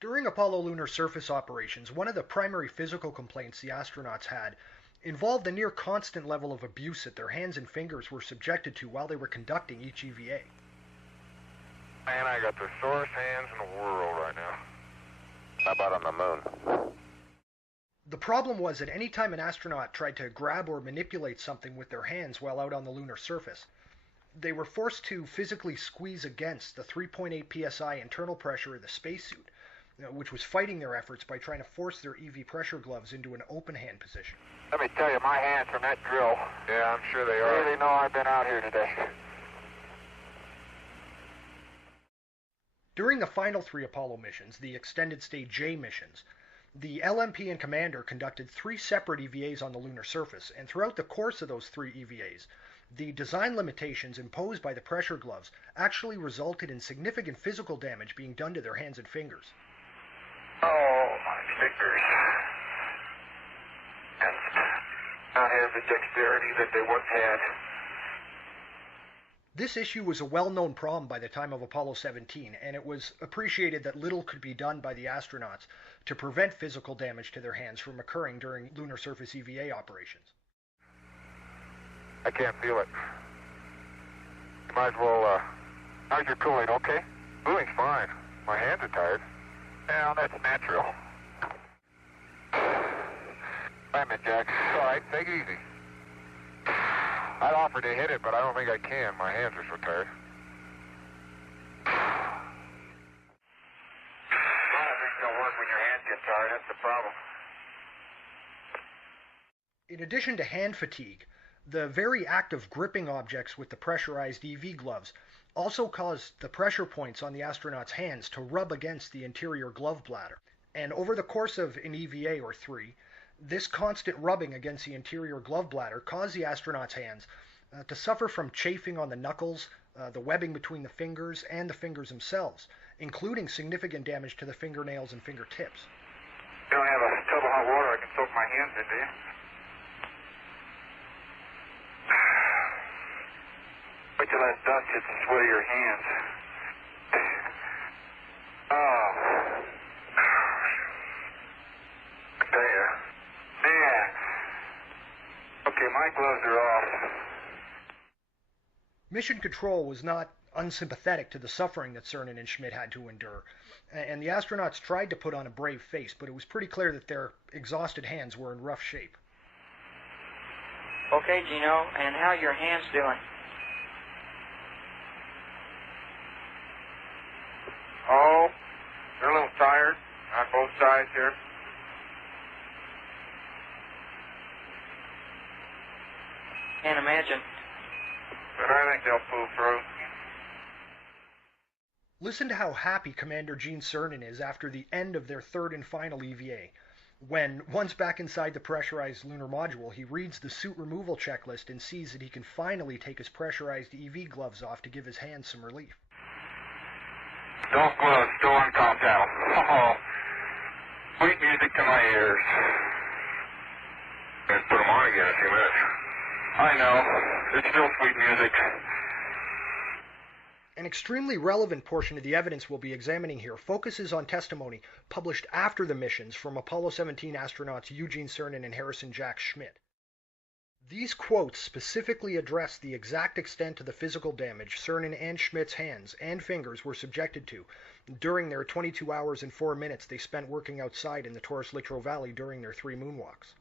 During Apollo lunar surface operations, one of the primary physical complaints the astronauts had involved the near constant level of abuse that their hands and fingers were subjected to while they were conducting each EVA. Man, I got the sorest hands in the world right now. How about on the moon? The problem was that any time an astronaut tried to grab or manipulate something with their hands while out on the lunar surface, they were forced to physically squeeze against the 3.8 psi internal pressure of the spacesuit, which was fighting their efforts by trying to force their EV pressure gloves into an open hand position. Let me tell you, my hands from that drill. Yeah, I'm sure they are. Really know I've been out here today. During the final three Apollo missions, the extended stay J missions, the LMP and commander conducted 3 separate EVAs on the lunar surface, and throughout the course of those 3 EVAs, the design limitations imposed by the pressure gloves actually resulted in significant physical damage being done to their hands and fingers. Oh, my fingers. And not have the dexterity that they once had. This issue was a well-known problem by the time of Apollo 17, and it was appreciated that little could be done by the astronauts to prevent physical damage to their hands from occurring during lunar surface EVA operations. I can't feel it. You might as well, how's your cooling, okay? Cooling's fine. My hands are tired. Well, that's natural. Wait a minute, Jack. All right, take it easy. I'd offer to hit it, but I don't think I can. My hands are so tired. A lot of things don't work when your hands get tired. That's the problem. In addition to hand fatigue, the very act of gripping objects with the pressurized EV gloves also caused the pressure points on the astronauts' hands to rub against the interior glove bladder. And over the course of an EVA or 3, this constant rubbing against the interior glove bladder caused the astronauts' hands to suffer from chafing on the knuckles, the webbing between the fingers, and the fingers themselves, including significant damage to the fingernails and fingertips. You don't have a tub of hot water I can soak my hands in, do you? Wait till that dust hits the sweat of your hands. Oh. I tell you. Man. Okay, my gloves are off. Mission Control was not unsympathetic to the suffering that Cernan and Schmidt had to endure, and the astronauts tried to put on a brave face, but it was pretty clear that their exhausted hands were in rough shape. Okay, Gino, and how are your hands doing? Oh, they're a little tired on both sides here. Can't imagine. But I think they'll pull through. Listen to how happy Commander Gene Cernan is after the end of their 3rd and final EVA, when, once back inside the pressurized lunar module, he reads the suit removal checklist and sees that he can finally take his pressurized EV gloves off to give his hands some relief. Those gloves still on Continental. Oh, sweet music to my ears. Let's put them on again in a few minutes. I know. It's still sweet music. An extremely relevant portion of the evidence we'll be examining here focuses on testimony published after the missions from Apollo 17 astronauts Eugene Cernan and Harrison Jack Schmitt. These quotes specifically address the exact extent of the physical damage Cernan and Schmidt's hands and fingers were subjected to during their 22 hours and 4 minutes they spent working outside in the Taurus-Littrow Valley during their 3 moonwalks.